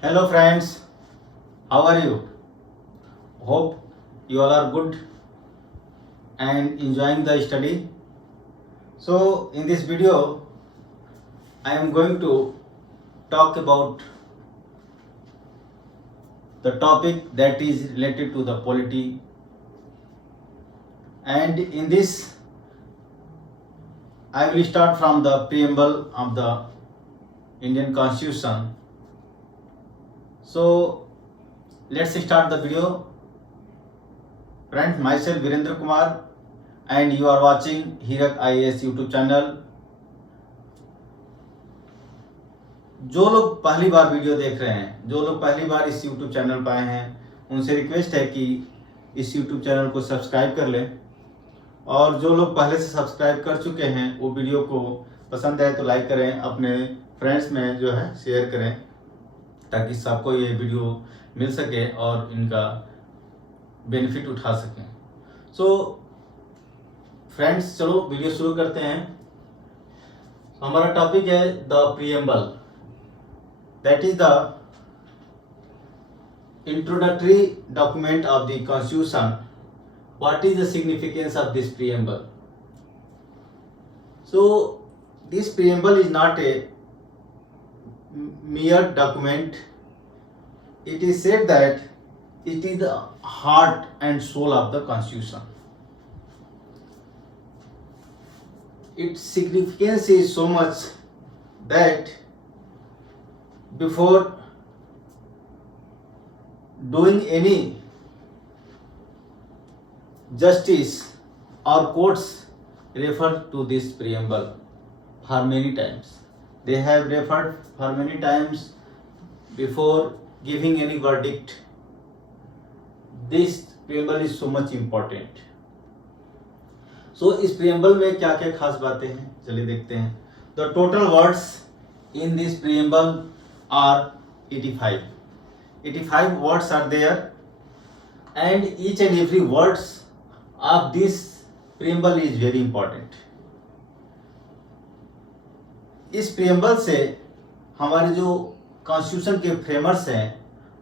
Hello friends, how are you? Hope you all are good and enjoying the study. So in this video, I am going to talk about the topic that is related to the polity, and in this I will start from the preamble of the Indian Constitution. So let's start the video. Friends, myself Virendra Kumar and you are watching Hirak IAS YouTube channel. जो लोग पहली बार video देख रहे हैं, जो लोग पहली बार इस YouTube चैनल पर आए हैं, उनसे रिक्वेस्ट है कि इस YouTube चैनल को सब्सक्राइब कर लें, और जो लोग पहले से सब्सक्राइब कर चुके हैं वो वीडियो को पसंद है तो लाइक करें, अपने फ्रेंड्स में जो है शेयर करें, ताकि सबको ये वीडियो मिल सके और इनका बेनिफिट उठा सकें। सो फ्रेंड्स, चलो वीडियो शुरू करते हैं। हमारा टॉपिक है the preamble, that is the introductory document of the constitution. What is the significance of this preamble? So this preamble is not a mere document. It is said that it is the heart and soul of the constitution. Its significance is so much that before doing any justice or courts refer to this preamble for many times. They have referred for many times before giving any verdict. This preamble is so much important. So इस preamble में क्या क्या खास बातें हैं, चलिए देखते हैं। The total words in this preamble are 85. 85 words are there, and each and every words of this preamble is very important. इस preamble से हमारे जो कॉन्स्टिट्यूशन के फ्रेमर्स हैं,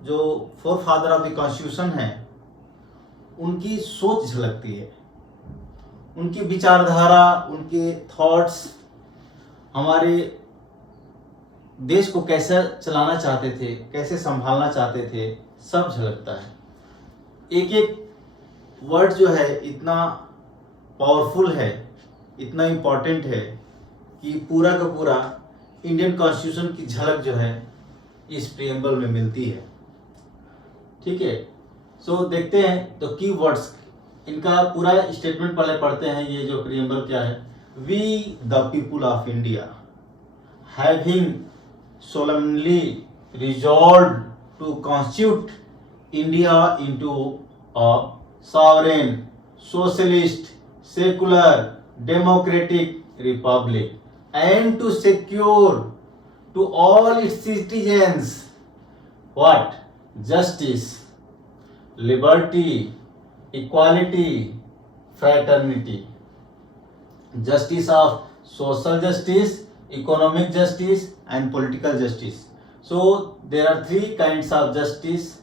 जो four father of the constitution हैं, उनकी सोच झलकती है, उनकी विचारधारा, उनके थॉट्स, हमारे देश को कैसे चलाना चाहते थे, कैसे संभालना चाहते थे, सब झलकता है। एक एक वर्ड जो है इतना पावरफुल है, इतना इम्पोर्टेंट है कि पूरा का पूरा इंडियन कॉन्स्टिट्यूशन की झलक जो है इस प्रीएम्बल में मिलती है। ठीक है, सो देखते हैं तो की वर्ड्स, इनका पूरा स्टेटमेंट पहले पढ़ते हैं। ये जो प्रीएम्बल क्या है, we the people of India having solemnly resolved to constitute India into a sovereign, socialist, secular, democratic republic, and to secure to all its citizens what? Justice, liberty, equality, fraternity. Justice of social justice, economic justice and political justice. So there are three kinds of justice: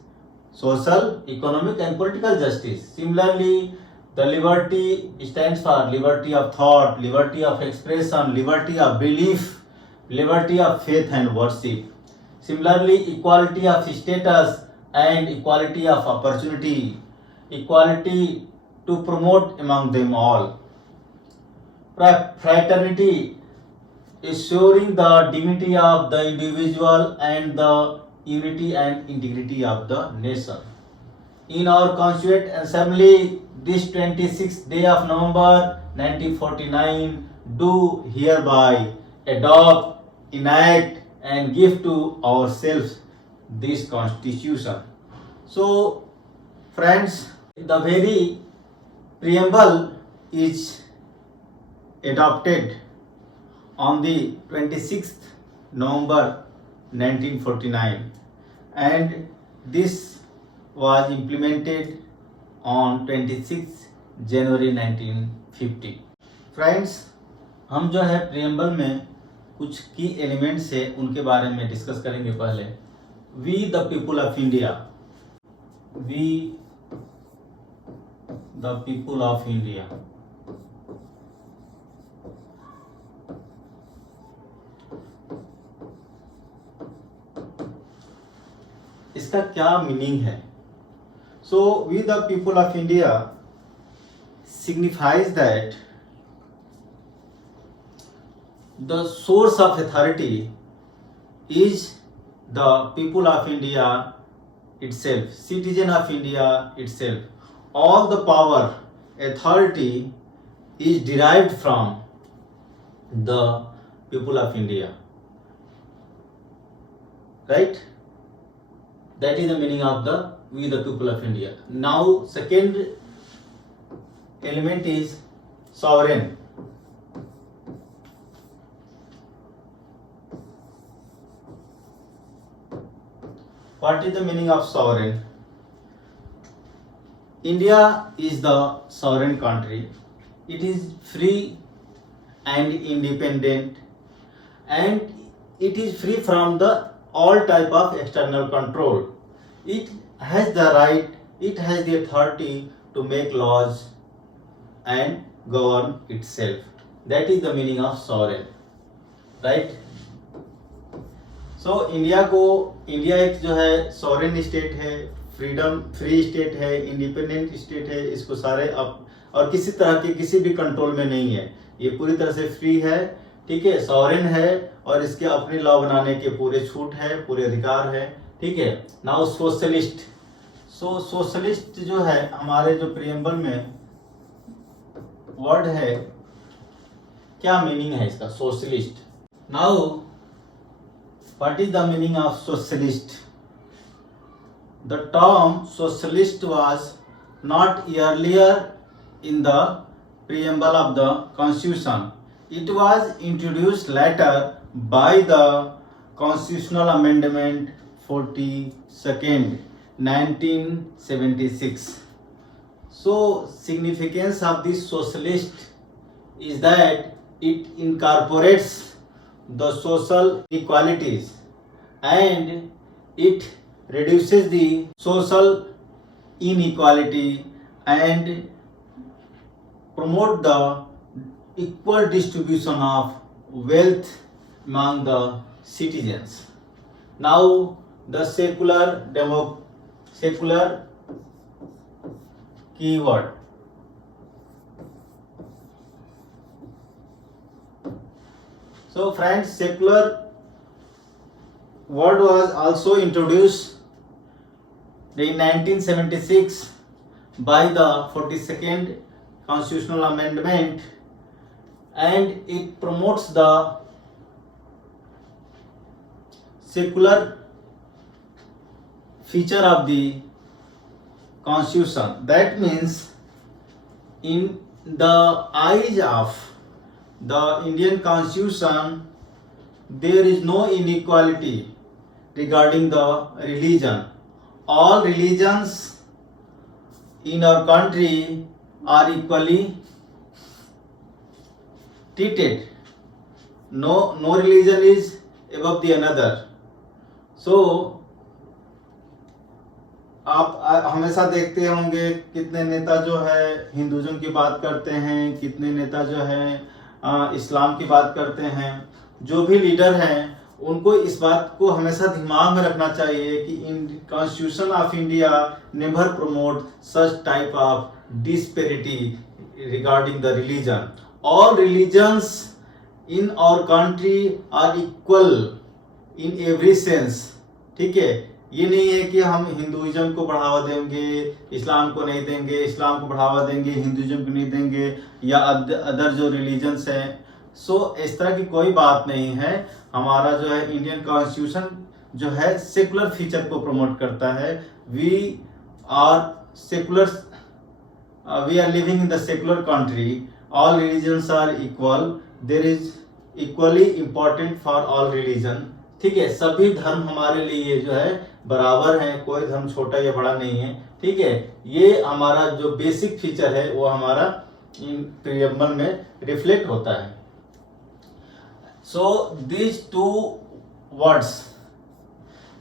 social, economic and political justice. Similarly, the liberty stands for liberty of thought, liberty of expression, liberty of belief, liberty of faith and worship. Similarly, equality of status and equality of opportunity, equality to promote among them all. Fraternity, assuring the dignity of the individual and the unity and integrity of the nation. In our Constituent Assembly, this 26th day of November 1949, do hereby adopt, enact and give to ourselves this Constitution. So, friends, the very preamble is adopted on the 26th November 1949, and this was implemented on 26th January 1950. Friends, हम जो है preamble में कुछ की elements है उनके बारे में डिस्कस करेंगे पहले। We the people of India, we the people of India. इसका क्या मीनिंग है? So we the people of India signifies that the source of authority is the people of India itself, citizen of India itself. All the power, authority is derived from the people of India, right? That is the meaning of the we the people of India. Now second element is sovereign. What is the meaning of sovereign? India is the sovereign country. It is free and independent, and it is free from the all type of external control. It has the right, it has the authority to make laws and govern itself. That is the meaning of sovereign, right? So India एक जो है sovereign state है, free state है, independent state है। इसको सारे और किसी तरह के किसी भी कंट्रोल में नहीं है, ये पूरी तरह से फ्री है, ठीक है, सॉवरेन है, और इसके अपने लॉ बनाने के पूरे छूट है, पूरे अधिकार है, ठीक है। नाउ सोशलिस्ट, सोशलिस्ट जो है हमारे जो प्रियम्बल में वर्ड है, क्या मीनिंग है इसका socialist? Now what is the meaning of socialist? The term socialist was not earlier in the preamble of the constitution. It was introduced later by the constitutional amendment 42nd 1976. So significance of this socialist is that it incorporates the social equalities and it reduces the social inequality and promote the equal distribution of wealth among the citizens. Now the secular keyword. So friends, secular word was also introduced in 1976 by the 42nd constitutional amendment, and it promotes the secular feature of the constitution. That means in the eyes of the Indian constitution there is no inequality regarding the religion. All religions in our country are equally treated. No religion is above the another. So आप हमेशा देखते होंगे कितने नेता जो है Hinduism की बात करते हैं, कितने नेता जो है इस्लाम की बात करते हैं। जो भी लीडर हैं उनको इस बात को हमेशा दिमाग में रखना चाहिए कि in constitution of India never promote such type of disparity regarding the religion. All religions in our country are equal in every sense, ठीक है। ये नहीं है कि हम हिंदुइज्म को बढ़ावा देंगे, इस्लाम को नहीं देंगे, इस्लाम को बढ़ावा देंगे, हिंदुइज्म को नहीं देंगे, या अदर जो रिलीजन्स हैं। सो इस तरह की कोई बात नहीं है। हमारा जो है इंडियन कॉन्स्टिट्यूशन जो है सेकुलर फीचर को प्रमोट करता है। We are secular, we are living in the secular country, all religions are equal, there is equally important for all religion, ठीक है। सभी धर्म हमारे लिए जो है बराबर हैं, कोई धर्म छोटा या बड़ा नहीं है, ठीक है। ये हमारा जो बेसिक फीचर है वो हमारा इन प्रियम्बल में रिफ्लेक्ट होता है। So these two words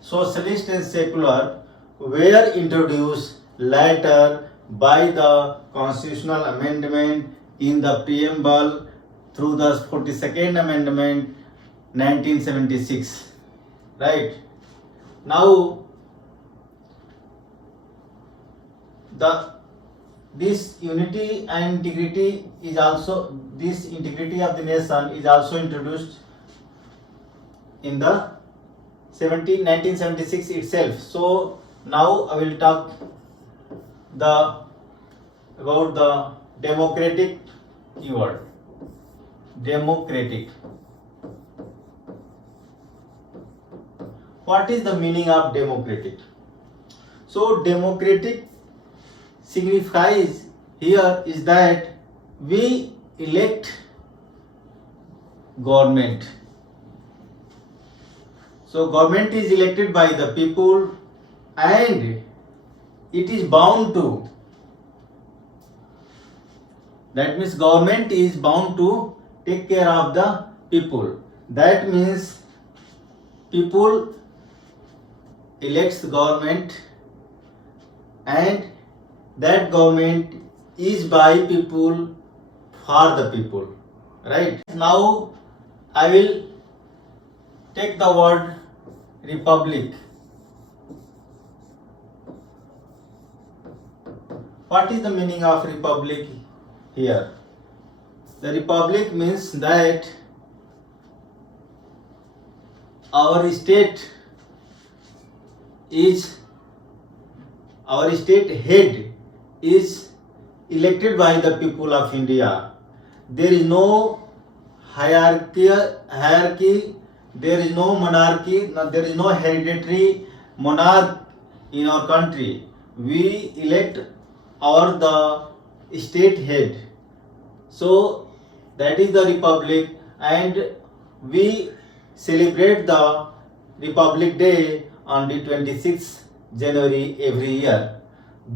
socialist and secular were introduced later by the constitutional amendment in the preamble through the 42nd amendment 1976. Right. Now this unity and integrity is also, this integrity of the nation is also introduced in the 1976 itself. So now I will talk about the democratic keyword. Democratic. What is the meaning of democratic? So democratic signifies here is that we elect government. So government is elected by the people and it is bound to, that means government is bound to take care of the people. That means people elects the government and that government is by people for the people. Right. Now I will take the word republic. What is the meaning of republic here? The republic means that our state head is elected by the people of India. There is no hierarchy, there is no monarchy, there is no hereditary monarch in our country. We elect the state head. So that is the republic, and we celebrate the Republic Day on the 26th January every year.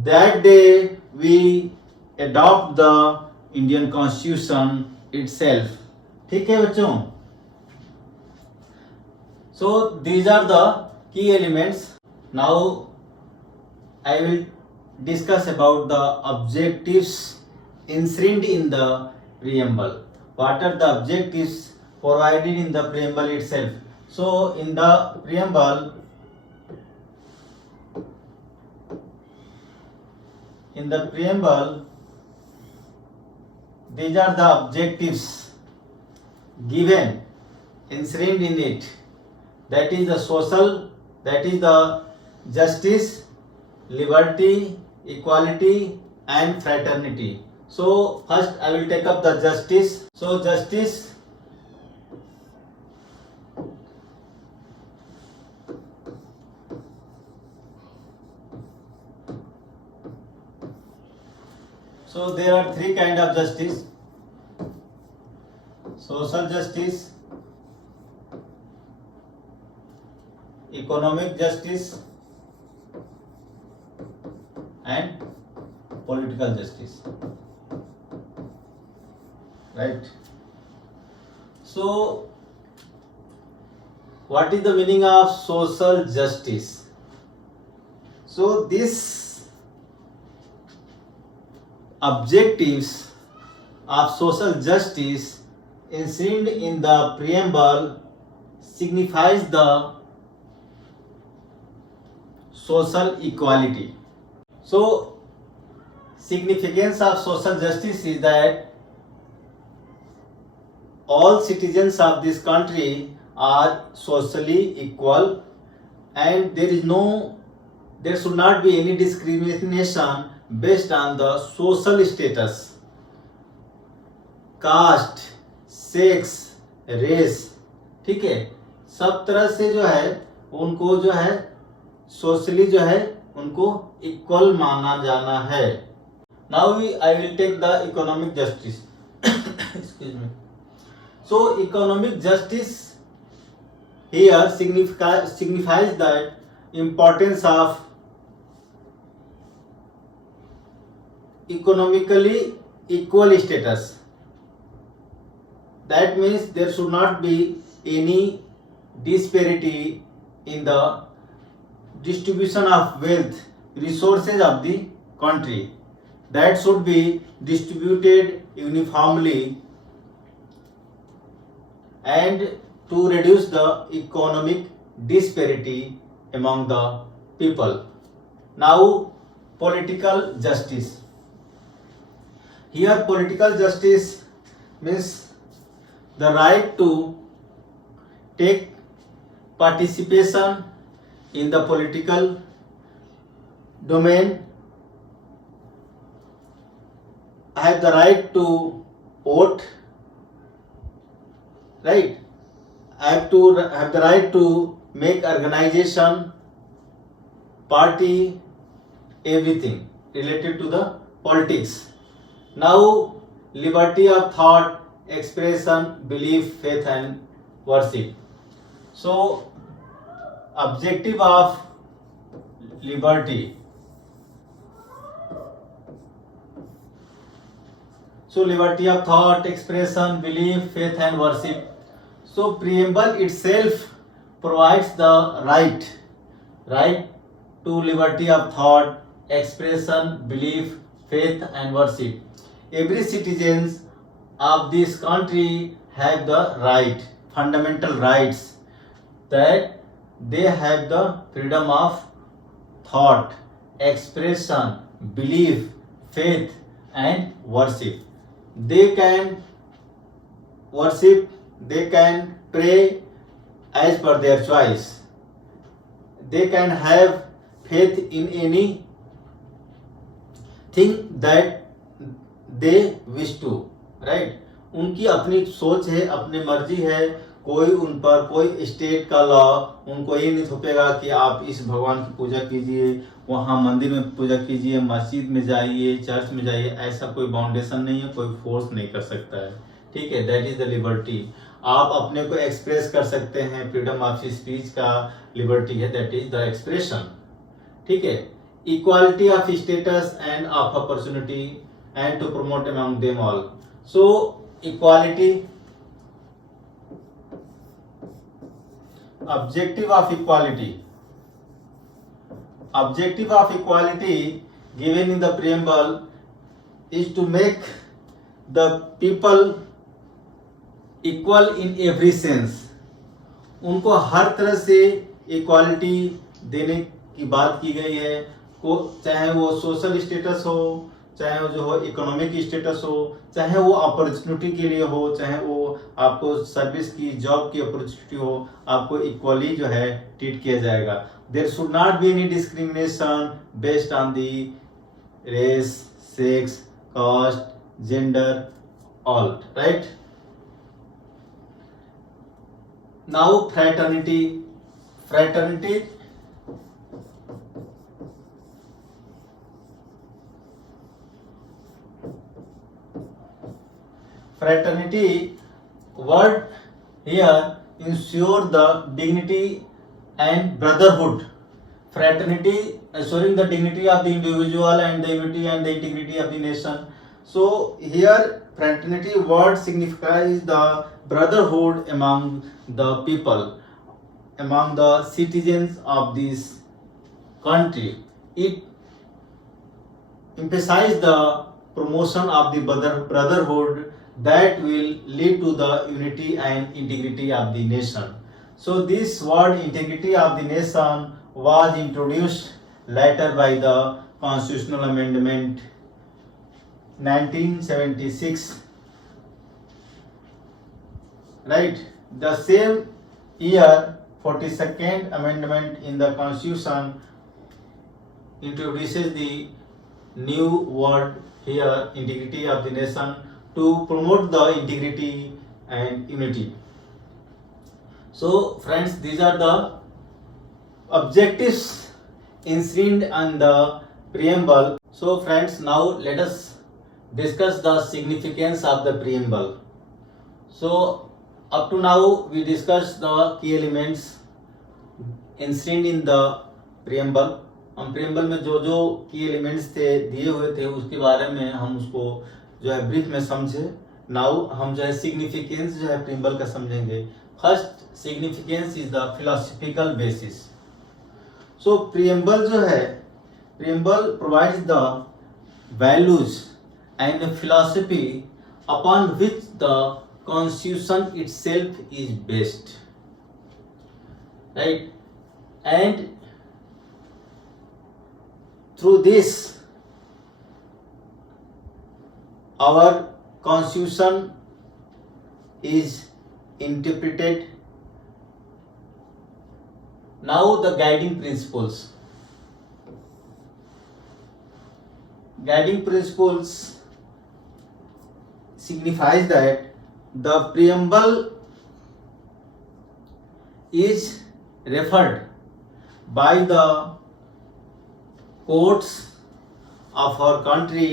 That day we adopt the Indian Constitution itself. ठीक है बच्चों? So these are the key elements. Now I will discuss about the objectives enshrined in the preamble. What are the objectives provided in the preamble itself? So in the preamble, these are the objectives given, enshrined in it. That is the social, that is the justice, liberty, equality and fraternity. So first I will take up the justice. So justice So there are three kinds of justice: social justice, economic justice and political justice. Right. So what is the meaning of social justice? So this objectives of social justice enshrined in the preamble signifies the social equality. So significance of social justice is that all citizens of this country are socially equal and there should not be any discrimination based on the social status, caste, sex, race. ठीक है, सब तरह से जो है उनको जो है सोशली जो है उनको इक्वल माना जाना है. Now I will take the economic justice. Excuse me. So economic justice here signifies that importance of economically equal status. That means there should not be any disparity in the distribution of wealth, resources of the country, that should be distributed uniformly and to reduce the economic disparity among the people. Now, political justice. Here political justice means the right to take participation in the political domain. I have the right to vote, right? I have the right to make organization, party, everything related to the politics. Now, liberty of thought, expression, belief, faith and worship. So, objective of liberty. So, liberty of thought, expression, belief, faith and worship. So, preamble itself provides the right to liberty of thought, expression, belief, faith and worship. Every citizen of this country have the right, fundamental rights, that they have the freedom of thought, expression, belief, faith and worship. They can worship, they can pray as per their choice. They can have faith in any thing that they wish to, right? उनकी अपनी सोच है, अपनी मर्जी है, कोई उन पर कोई स्टेट का लॉ उनको ये नहीं थोपेगा कि आप इस भगवान की पूजा कीजिए, वहाँ मंदिर में पूजा कीजिए, मस्जिद में जाइए, चर्च में जाइए, ऐसा कोई बाउंडेशन नहीं है, कोई फोर्स नहीं कर सकता है, ठीक है। That is the liberty. आप अपने को एक्सप्रेस कर सकते हैं, फ्रीडम ऑफ स्पीच का लिबर्टी है, दैट इज द एक्सप्रेशन, ठीक है। Equality of status and of opportunity and to promote among them all. So equality, objective of equality. Objective of equality given in the preamble is to make the people equal in every sense. उनको हर तरह से equality देने की बात की गई है, को चाहे वो सोशल स्टेटस हो, चाहे वो जो हो इकोनॉमिक स्टेटस हो, चाहे वो अपॉर्चुनिटी के लिए हो, चाहे वो आपको सर्विस की जॉब की अपॉर्चुनिटी हो, आपको इक्वली जो है ट्रीट किया जाएगा। There should not be any discrimination based on the race, sex, caste, gender, all, right. Now fraternity. Fraternity word here ensure the dignity and brotherhood. Fraternity ensuring the dignity of the individual and the unity and the integrity of the nation. So here fraternity word signifies the brotherhood among the people, among the citizens of this country. It emphasizes the promotion of the brotherhood that will lead to the unity and integrity of the nation. So this word integrity of the nation was introduced later by the Constitutional Amendment 1976, right? The same year 42nd Amendment in the Constitution introduces the new word here, integrity of the nation, to promote the integrity and unity. So friends, these are the objectives enshrined in the preamble. So friends, now let us discuss the significance of the preamble. So up to now we discussed the key elements enshrined in the preamble. हम preamble में जो जो की elements थे दिए हुए थे उसके बारे में हम उसको जो है ब्रीफ में समझे। नाउ हम जो है सिग्निफिकेंस जो है प्रीएम्बल का समझेंगे। First, significance is the philosophical basis. So preamble जो है, preamble provides the values and philosophy upon which the constitution itself is based, right, and through this our constitution is interpreted. Now the guiding principles. Guiding principles signifies that the preamble is referred by the courts of our country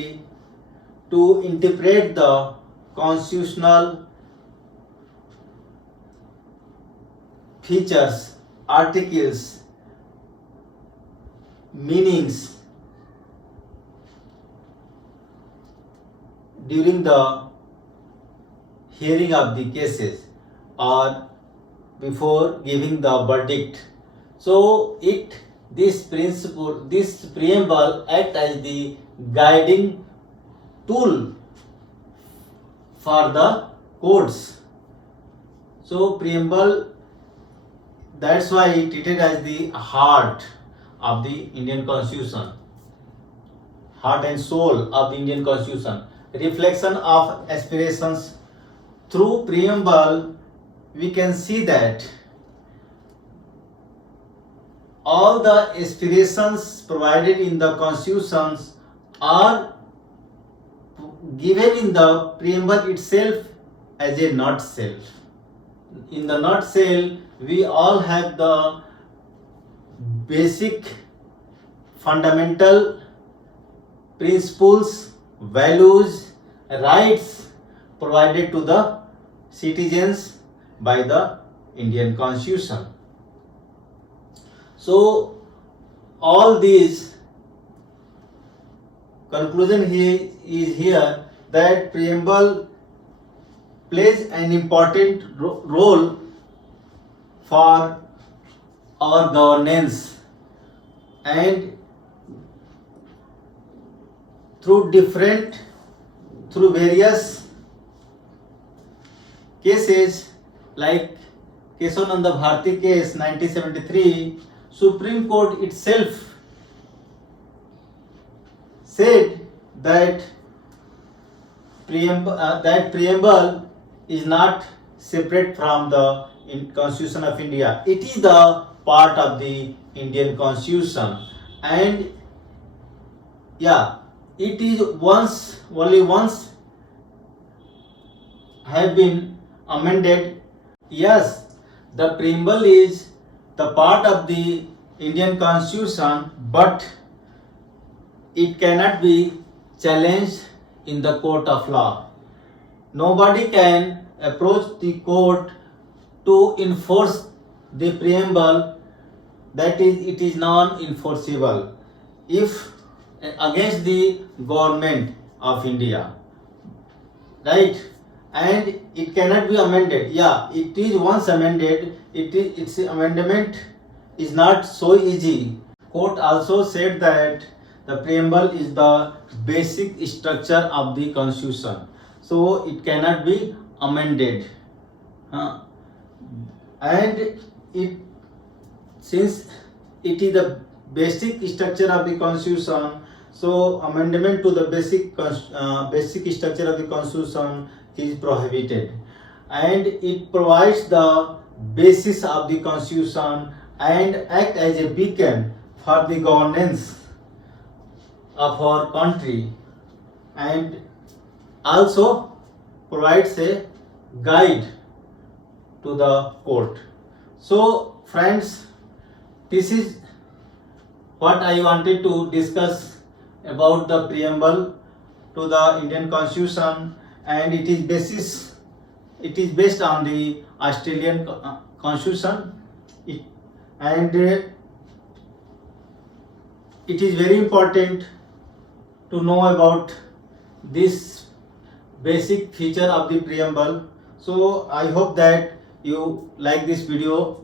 to interpret the constitutional features, articles, meanings during the hearing of the cases or before giving the verdict. So this preamble act as the guiding tool for the courts. So preamble, that's why it treated as the heart of the Indian Constitution, heart and soul of the Indian Constitution, reflection of aspirations. Through preamble we can see that all the aspirations provided in the constitutions are given in the preamble itself as a nutshell. In the nutshell, we all have the basic fundamental principles, values, rights provided to the citizens by the Indian Constitution. So all these conclusion is here that preamble plays an important role for our governance, and through various cases like Kesavananda Bharati case 1973, Supreme Court itself said that preamble is not separate from the Constitution of India. It is the part of the Indian Constitution, and it is only once have been amended. Yes, the preamble is the part of the Indian Constitution, but it cannot be challenged in the court of law. Nobody can approach the court to enforce the preamble, that is, it is non-enforceable if against the government of India, right? And it cannot be amended. It is once amended, its amendment is not so easy. Court also said that the preamble is the basic structure of the Constitution, so it cannot be amended. And since it is the basic structure of the Constitution, so amendment to the basic structure of the Constitution is prohibited, and it provides the basis of the Constitution and act as a beacon for the governance of our country, and also provides a guide to the court. So friends, this is what I wanted to discuss about the preamble to the Indian Constitution, and it is based on the Australian Constitution, and it is very important to know about this basic feature of the preamble. So I hope that you like this video